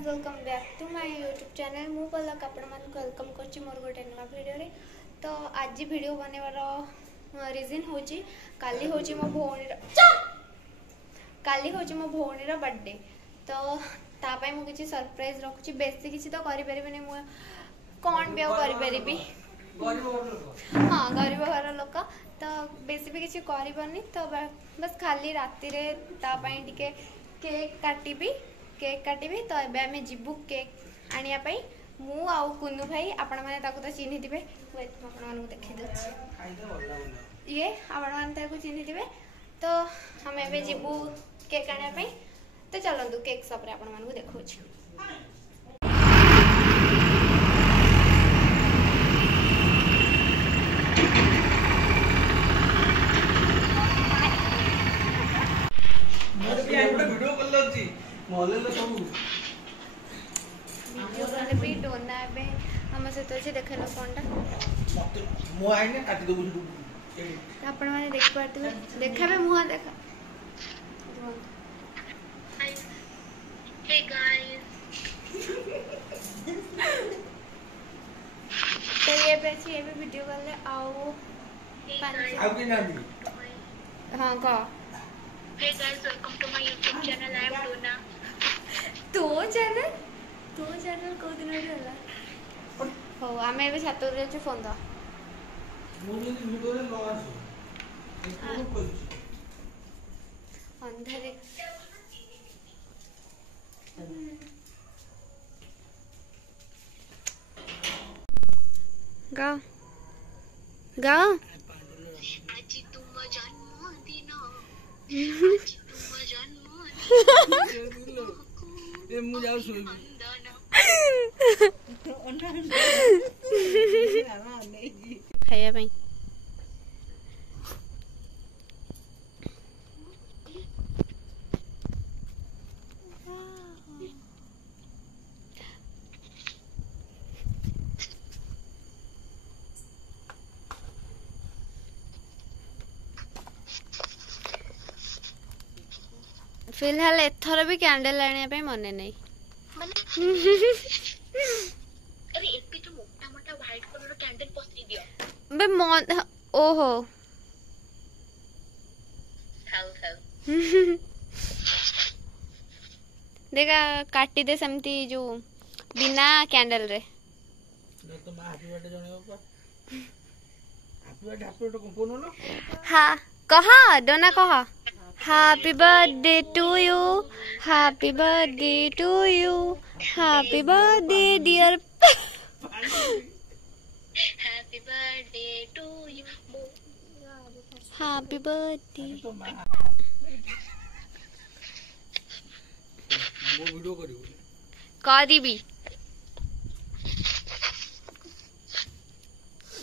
Guys welcome back to my YouTube channel मु पलक आपण मान वेलकम करछि मोर गोटे नवा वीडियो रे। तो आज वीडियो बनेवार रीजन होची काली होची मो भौणीर बर्थडे। तो ता पई मु किछि सरप्राइज रखुछि। बेसी किछि तो करि परिबेनी मु कोन बे करि परिबी हाँ गरीब घर लोक तो बेसी भी किछि करबनी। तो बस खाली राति रे ता पई टिके केक काटिबी। तो एबे आमे जिबु केक आनिया पई मु आउ कुन्नू भाई आपण माने ताको तो चिन्हि दिबे। वेट आपण माने देखि दछि ये आपण माने ताको चिन्हि दिबे। तो हम एबे जिबु केक आनिया पई। तो चलंतु केक शॉप रे आपण माने देखौछि। वीडियो कर लो जी मोहल्ले लो सब वीडियो करले भी डोना बे हम से तो जे देखलो कोनटा मो आइने काटी दो बुझु आपण माने देख पारतबे देखाबे मुहा देखा। हे गाइस तो ये पे छी ये वीडियो करले आउ के ना दी हां का Hey guys, welcome to my YouTube channel. I am Dona. तो चैनल को दिन रे होला हो आमे एबे छातो रे छ फोन दा मो जे वीडियो रे लो आसो को कोइ अंधारे गा गा आज तुम जन्मदिन ए मु जाउ सोई खाया भाई फिलहाल एथर भी कैंडल आने पे मने नहीं अरे एक भी तो मोटा मोटा व्हाइट कलर कैंडल पसई दियो बे मन ओहो खाओ देखा काटी दे समती जो बिना कैंडल रे तो मा हैप्पी बर्थडे जणे को हैप्पी बर्थडे कोन नो हाँ कहा डोना कहा Happy birthday to you, happy birthday to you, happy birthday dear happy birthday to you happy birthday। मो वीडियो करियो करीबी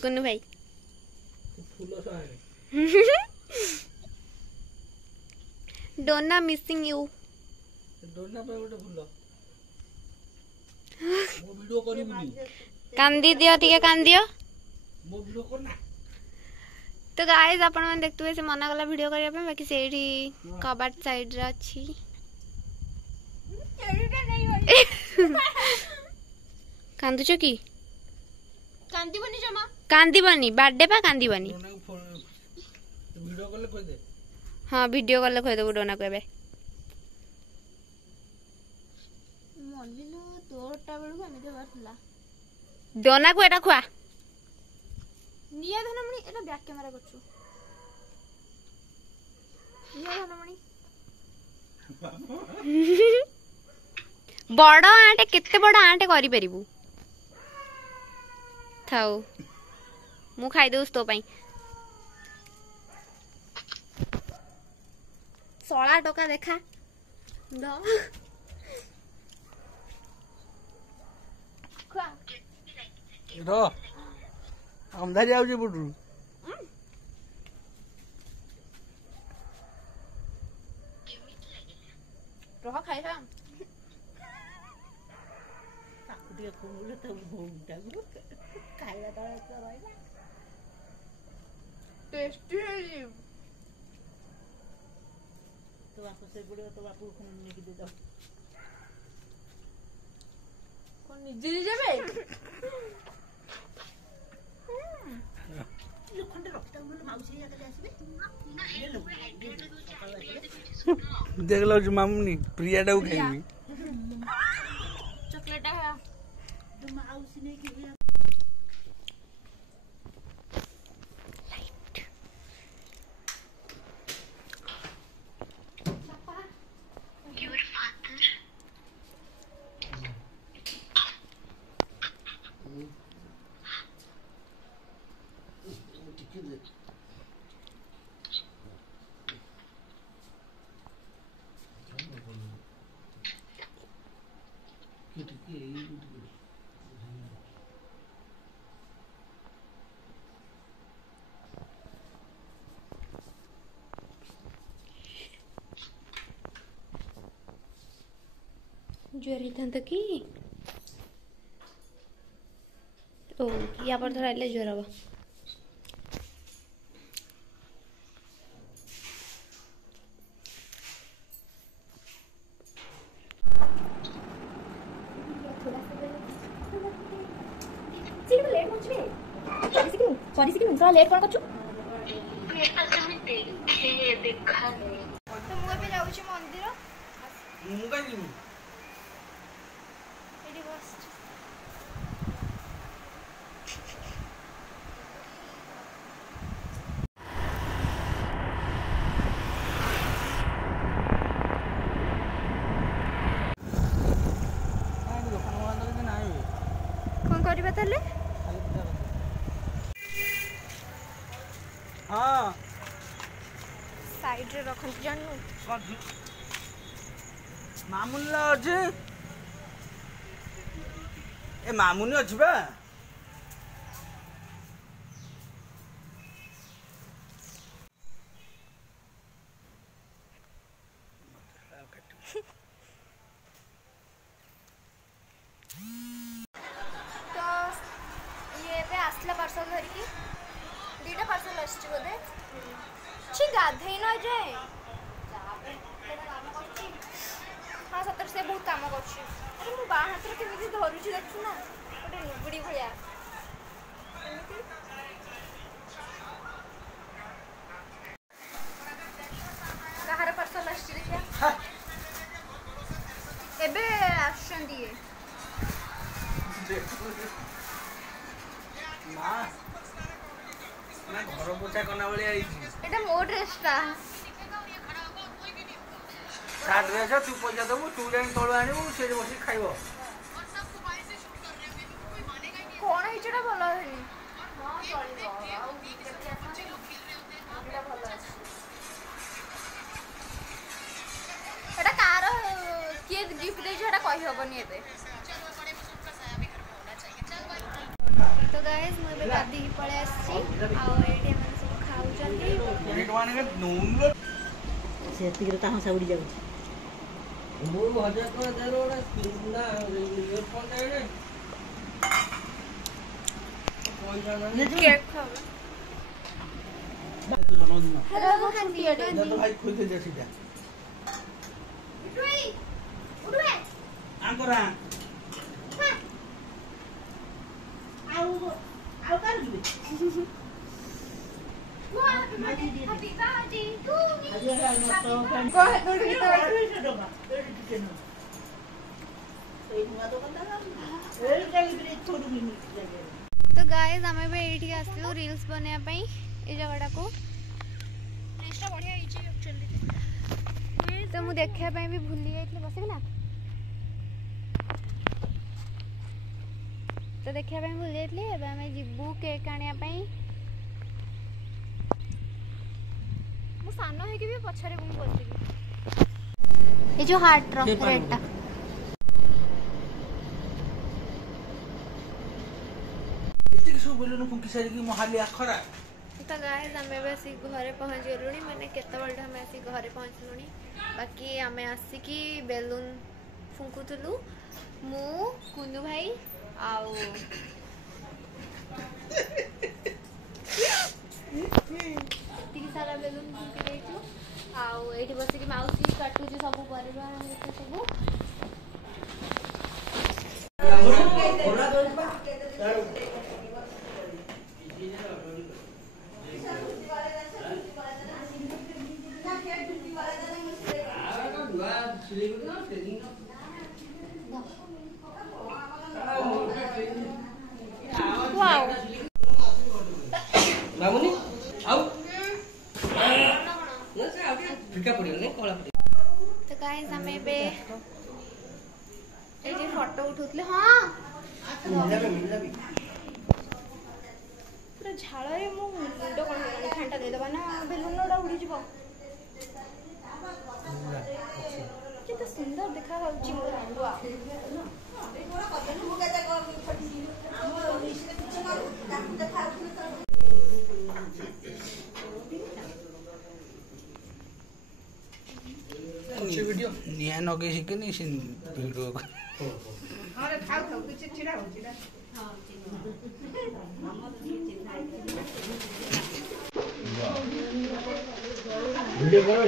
कुन्नू भाई फूल सारे डोना मिसिंग यू डोना पे गोटे फूल मो वीडियो करिबनी कांदी दियो ठीक कांदियो मो वीडियो करना तो गाइस आपण मन देखतुवे से मना गला वीडियो करिया पे बाकी सेठी कबाट साइड रे अछि कांदुचो की कांदी बनी जमा कांदी बनी बर्थडे पा कांदी बनी वीडियो करले कोइ दे हाँ वीडियो कॉल खोई देबो डोना को एबे मल्लिलो तोरटा बेलु आमे दे बसला डोना को एटा खुआ निया धनमणि एटा बैक कैमरा करछु निया धनमणि बड़ आटे केते बड़ आटे करि परिबू थाउ मु खाइ देउस तो पई 16 टका देखा द रो अंधारी आउजे बुडू रह खाइबा दिया कुमुले तो भूमटा खाइला तो रहला टेस्टी है तो बापू से बुढ़िया तो बापू को लेके दे दो ନିଜେ ନିଜେ ଖଣ୍ଡେ ରଖିଥାଉ ନହେଲେ ମାଉସୀ କାଲି ଆସିବେ देख लो जो मामूनी प्रिया टाऊ खाइबी चॉकलेट है माउसी नेकी Your father. ज्वरी था तो की ओ या पर थोड़ा ले ज्वर हवा सॉरी थोड़ा लेट कौन कर देखा नहीं तो मुझे जाऊँ मंदिर मु का जीवु एडी बस कौन करबा ताले हां साइड रे रखन जानू मामुनी ला अछि ए मामुनी अछि बा तो ये पे आसला पार्सल धरिकी दीटा पार्सल आछि बोधे छि गाधई न जाए हाँ सतर से बहुत काम करछि अरे मु बा हाथ रे केमिति धरुछि देखु ना गोटे नुबुड़ी भया एमिति कहार पार्सल आछि देखिया एबे आछन दिए मां ना घर पोछा कना बळी आइछि एटा मो ड्रेसटा सा ड्रेस तू पैसा दबु तू जाई तळु आनिबु से बसी खाइबो कोन हिचडा भलो हेनी हां चलिबो आउ केते आछन एटा भलो अछि एटा कार किए गिफ्ट दे छडा कहि होबनी एबे तो गाइस मु एबे दादी की पळे आछि आ एडी हम सब खाउ जल्दी रेट वाने के नून ସେତିକି ରେ ତାହା ସାଉଡ଼ି ଯାଉଛି मु 1000 टका देरो ना किंदा ये फोन देने केक खाओ तो जन्मदिन हेलो वो खाती है ना तो भाई खुद दे जा सीधा उठवे उठवे आंकोरा ଆଉ କାହାର ଯିବେ हैप्पी बर्थडे टू मी ଆଜି ହେଲା ମତ କାଣି को है थोड़ी तो ଟଙ୍କା ଏଠି ଟିକେ ନ ଏଇ ନୂଆ ଦୋକାନଟା ଏଇ ଯାଇକି ଥୋଡୁ ମିନିଟ୍ ଜାଗାରେ तो गाइस हमें भी एठी आसलु रील्स बनेया पई ए जगहटा को रील्सटा बढ़िया हिची एक्चुअली तो मु देखिया पई भी भूली जाइतले बसिक ना तो देखिया पई भूली जाइतले एबे हमें जिबू केक आनिया पई मु सानो है कि भी पछरे मु बसिबी ए जो हार्ट रो रेडटा इतनी सब बोले न फुंकी सारी की मोहाली आखरा तो गाइस हमें बस घरे पहुंच गलुनी माने केते बल्ड हमें आसी घरे पहुंचलुनी बाकी हमें आसी की बेलून फुंकुतलु मु कुनु भाई आउ तीन सारा बेलून फुंकी देइछु आउ एठी बसी की माउसी काटू जे सब परिवार हेते सब फोटो उठाउथले हां पूरा झाଳରେ मो मुंड कोन हेलानी फांटा दे दबा ना बेलुन उड़ा उड़ी जीवो केते सुंदर देखा होउची मोर आलुआ वीडियो निया नगे शिकनी सिन वीडियो हां रे खाऊ खाऊ कुछ चिड़ा हो चिड़ा वीडियो करो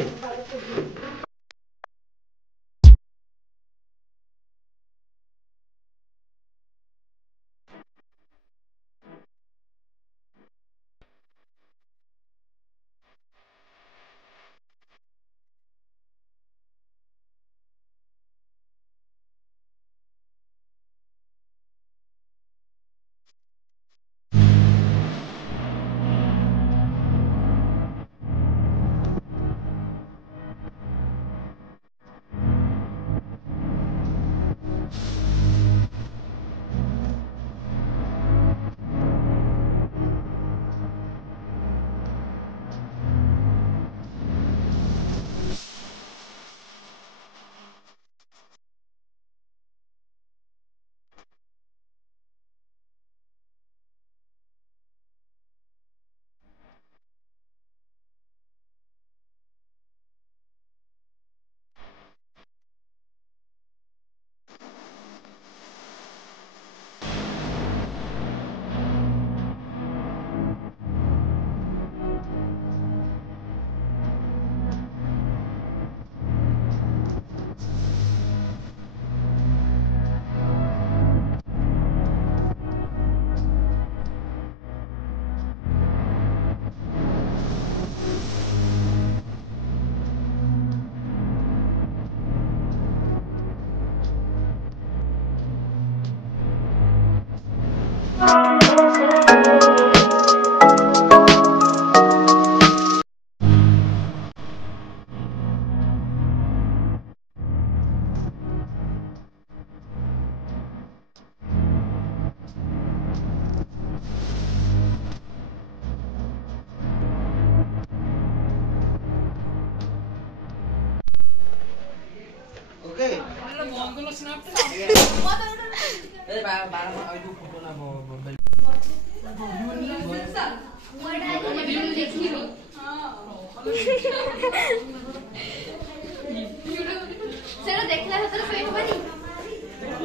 सेरा देखला हतर सोई होबनी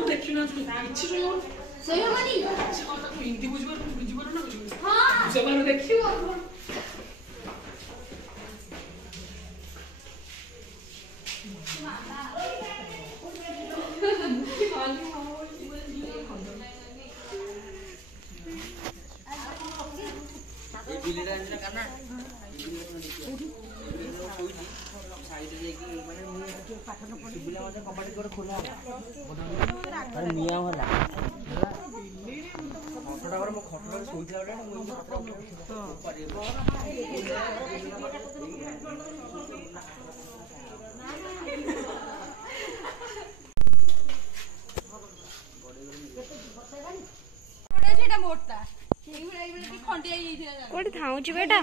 देखिना किछि सोई होबनी हिंदी बुझिबार ना हां जबार देखियो निया होला खटड़ा म खटड़ा सोइला रे सेटा मोटा एई खंडिया खंडिया थाउची बेटा